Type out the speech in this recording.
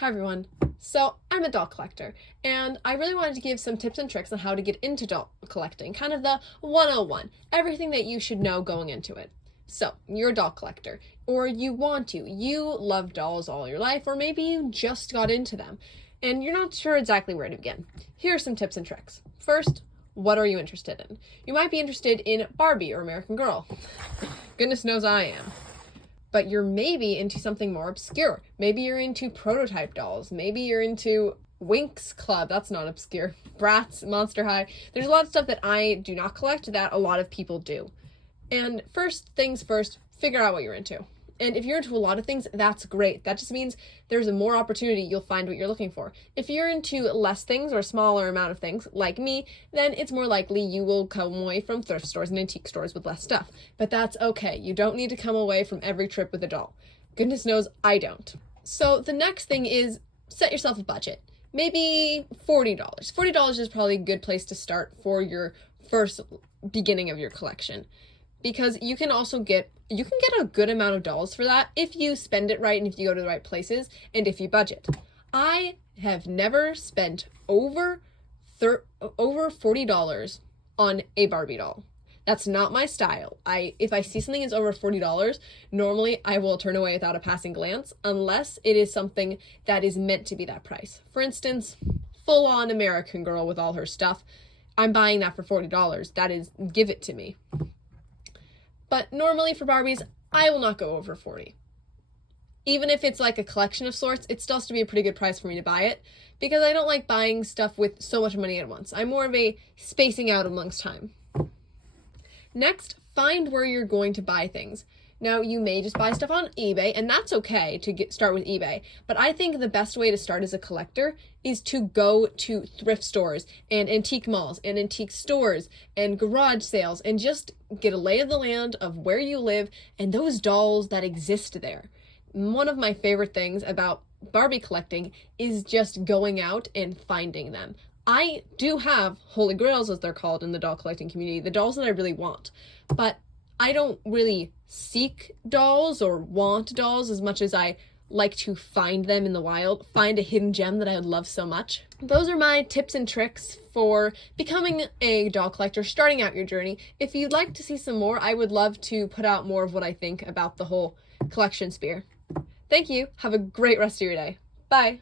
Hi everyone. So I'm a doll collector, and I really wanted to give some tips and tricks on how to get into doll collecting, kind of the 101, everything that you should know going into it. So you're a doll collector, or you want to, you love dolls all your life, or maybe you just got into them, and you're not sure exactly where to begin. Here are some tips and tricks. First, what are you interested in? You might be interested in Barbie or American Girl. Goodness knows I am. But you're maybe into something more obscure. Maybe you're into prototype dolls. Maybe you're into Winx Club. That's not obscure. Bratz, Monster High. There's a lot of stuff that I do not collect that a lot of people do. And first things first, figure out what you're into. And if you're into a lot of things, that's great. That just means there's a more opportunity you'll find what you're looking for. If you're into less things or a smaller amount of things, like me, then it's more likely you will come away from thrift stores and antique stores with less stuff. But that's okay. You don't need to come away from every trip with a doll. Goodness knows I don't. So the next thing is set yourself a budget. Maybe $40. $40 is probably a good place to start for your first beginning of your collection. Because you can get a good amount of dolls for that if you spend it right and if you go to the right places and if you budget. I have never spent over $40 on a Barbie doll. That's not my style. If I see something that's over $40, normally I will turn away without a passing glance unless it is something that is meant to be that price. For instance, full-on American Girl with all her stuff. I'm buying that for $40. That is, give it to me. But normally for Barbies, I will not go over 40. Even if it's like a collection of sorts, it still has to be a pretty good price for me to buy it because I don't like buying stuff with so much money at once. I'm more of a spacing out amongst time. Next, find where you're going to buy things. Now, you may just buy stuff on eBay, and that's okay to start with eBay, but I think the best way to start as a collector is to go to thrift stores and antique malls and antique stores and garage sales and just get a lay of the land of where you live and those dolls that exist there. One of my favorite things about Barbie collecting is just going out and finding them. I do have holy grails, as they're called in the doll collecting community, the dolls that I really want, but I don't really seek dolls or want dolls as much as I like to find them in the wild, find a hidden gem that I would love so much. Those are my tips and tricks for becoming a doll collector, starting out your journey. If you'd like to see some more, I would love to put out more of what I think about the whole collection sphere. Thank you. Have a great rest of your day. Bye.